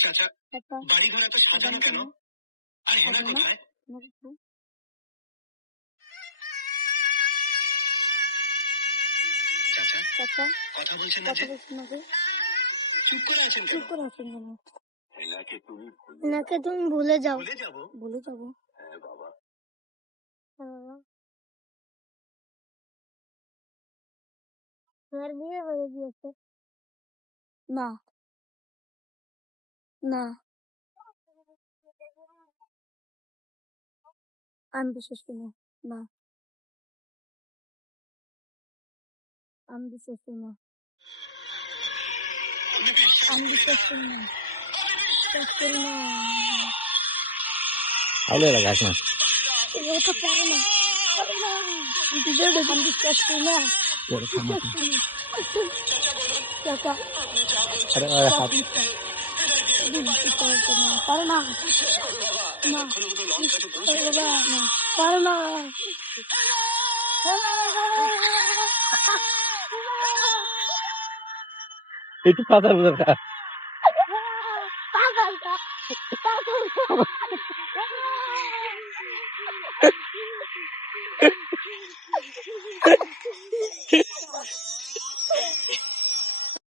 চাচা, বাড়ি ঘর এত সাজানো কেন? আর হেনা কোথায়? চাচা, কথা বলছেন না যে? চুপ করে আছেন কেন? এনাকে তুমি ভুলে যাও। ভুলে যাবো? হ্যাঁ বাবা। তোমার বিয়ে হয়ে গিয়েছে? না না, আমি বিশ্বাস করি না। না, আমি বিশ্বাস করি না। আমি বিশ্বাস করি না। বিশ্বাস করি না। আইলে লাগাস না। এটা পারে না। পারে না। আমি বিশ্বাস করি না। তোর খামা বিশ্বাস করি না। চাচা, আরে হাত পারে না। না, পারে না। একটু কথা বলতে